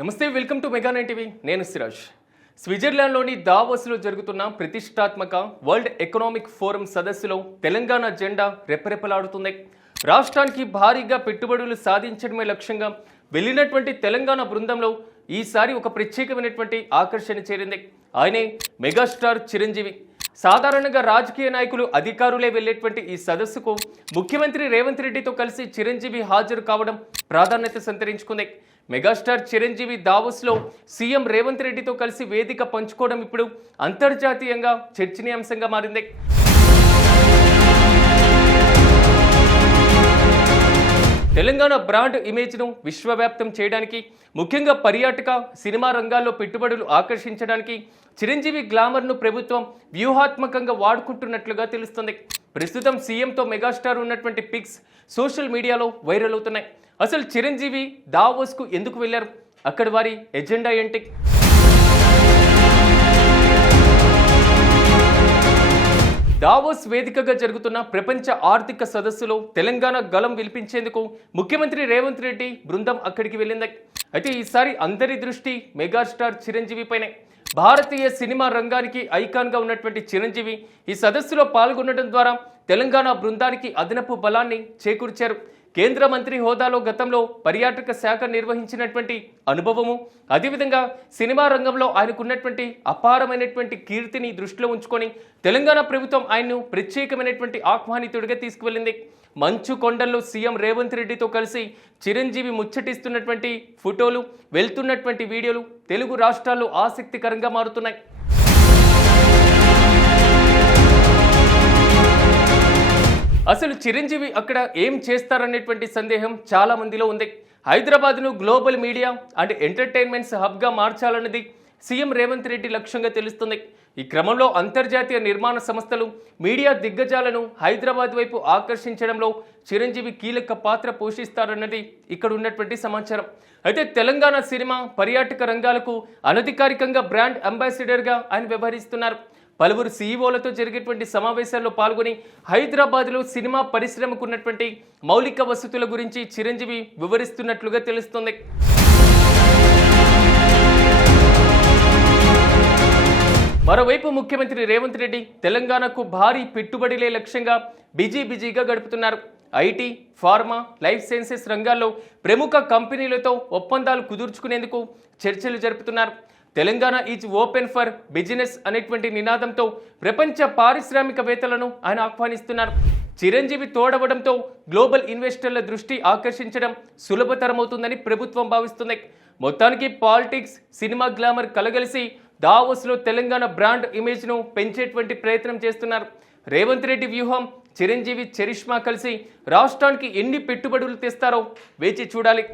నమస్తే, welcome to mega 9 TV. నేను సిరాజ్. స్విట్జర్లాండ్లోని దావోస్లో జరుగుతున్న ప్రతిష్టాత్మక వరల్డ్ ఎకనామిక్ ఫోరం సదస్సులో తెలంగాణ జెండా రెపరెపలాడుతుంది. రాష్ట్రానికి భారీగా పెట్టుబడులు సాధించడమే లక్ష్యంగా వెళ్ళినటువంటి తెలంగాణ బృందంలో ఈసారి ఒక ప్రత్యేకమైనటువంటి ఆకర్షణ చేరింది. ఆయనే మెగాస్టార్ చిరంజీవి. సాధారణంగా రాజకీయ నాయకులు, అధికారులే వెళ్లేటువంటి ఈ సదస్సుకు ముఖ్యమంత్రి రేవంత్ రెడ్డితో కలిసి చిరంజీవి హాజరు కావడం ప్రాధాన్యత సంతరించుకుంది. మెగాస్టార్ చిరంజీవి దావోస్లో సీఎం రేవంత్ రెడ్డితో కలిసి వేదిక పంచుకోవడం ఇప్పుడు అంతర్జాతీయంగా చర్చనీయాంశంగా మారింది. తెలంగాణ బ్రాండ్ ఇమేజ్ను విశ్వవ్యాప్తం చేయడానికి, ముఖ్యంగా పర్యాటక, సినిమా రంగాల్లో పెట్టుబడులు ఆకర్షించడానికి చిరంజీవి గ్లామర్ను ప్రభుత్వం వ్యూహాత్మకంగా వాడుకుంటున్నట్లుగా తెలుస్తుంది. ప్రస్తుతం సీఎంతో మెగాస్టార్ ఉన్నటువంటి పిక్స్ సోషల్ మీడియాలో వైరల్ అవుతున్నాయి. అసలు చిరంజీవి దావోస్కు ఎందుకు వెళ్లారు? అక్కడ వారి ఎజెండా ఏంటి? దావోస్ వేదికగా జరుగుతున్న ప్రపంచ ఆర్థిక సదస్సులో తెలంగాణ గళం వినిపించేందుకు ముఖ్యమంత్రి రేవంత్ రెడ్డి బృందం అక్కడికి వెళ్ళింది. అయితే ఈసారి అందరి దృష్టి మెగాస్టార్ చిరంజీవిపైనే. భారతీయ సినిమా రంగానికి ఐకాన్గా ఉన్నటువంటి చిరంజీవి ఈ సదస్సులో పాల్గొనడం ద్వారా తెలంగాణ బృందానికి అదనపు బలాన్ని చేకూర్చారు. కేంద్ర మంత్రి హోదాలో గతంలో పర్యాటక శాఖ నిర్వహించినటువంటి అనుభవము, అదేవిధంగా సినిమా రంగంలో ఆయనకున్నటువంటి అపారమైనటువంటి కీర్తిని దృష్టిలో ఉంచుకొని తెలంగాణ ప్రభుత్వం ఆయన్ను ప్రత్యేకమైనటువంటి ఆహ్వానితుడిగా తీసుకువెళ్ళింది. మంచు కొండల్లో సీఎం రేవంత్ రెడ్డితో కలిసి చిరంజీవి ముచ్చటిస్తున్నటువంటి ఫోటోలు, వెళ్తున్నటువంటి వీడియోలు తెలుగు రాష్ట్రాల్లో ఆసక్తికరంగా మారుతున్నాయి. అసలు చిరంజీవి అక్కడ ఏం చేస్తారనేటువంటి సందేహం చాలా మందిలో ఉంది. హైదరాబాద్ను గ్లోబల్ మీడియా అండ్ ఎంటర్టైన్మెంట్స్ హబ్గా మార్చాలన్నది సీఎం రేవంత్ రెడ్డి లక్ష్యంగా తెలుస్తుంది. ఈ క్రమంలో అంతర్జాతీయ నిర్మాణ సంస్థలు, మీడియా దిగ్గజాలను హైదరాబాద్ వైపు ఆకర్షించడంలో చిరంజీవి కీలక పాత్ర పోషిస్తారన్నది ఇక్కడ ఉన్నటువంటి సమాచారం. అయితే తెలంగాణ సినిమా, పర్యాటక రంగాలకు అనధికారికంగా బ్రాండ్ అంబాసిడర్గా ఆయన వ్యవహరిస్తున్నారు. పలువురు సీఈఓలతో జరిగేటువంటి సమావేశాల్లో పాల్గొని హైదరాబాద్లో సినిమా పరిశ్రమకు ఉన్నటువంటి మౌలిక వసతుల గురించి చిరంజీవి వివరిస్తున్నట్లుగా తెలుస్తుంది. మరోవైపు ముఖ్యమంత్రి రేవంత్ రెడ్డి తెలంగాణకు భారీ పెట్టుబడిలే లక్ష్యంగా బిజీగా గడుపుతున్నారు. ఐటీ, ఫార్మా, లైఫ్ సైన్సెస్ రంగాల్లో ప్రముఖ కంపెనీలతో ఒప్పందాలు కుదుర్చుకునేందుకు చర్చలు జరుపుతున్నారు. Telangana is open for business అనేటువంటి నినాదంతో ప్రపంచ పారిశ్రామికవేత్తలను ఆయన ఆహ్వానిస్తున్నారు. చిరంజీవి తోడవడంతో గ్లోబల్ ఇన్వెస్టర్ల దృష్టి ఆకర్షించడం సులభతరమవుతుందని ప్రభుత్వం భావిస్తుంది. మొత్తానికి పాలిటిక్స్, సినిమా గ్లామర్ కలగలిసి దావోస్లో తెలంగాణ బ్రాండ్ ఇమేజ్ను పెంచేటువంటి ప్రయత్నం చేస్తున్నారు. రేవంత్ రెడ్డి వ్యూహం, చిరంజీవి చరిష్మా కలిసి రాష్ట్రానికి ఎన్ని పెట్టుబడులు తెస్తారో వేచి చూడాలి.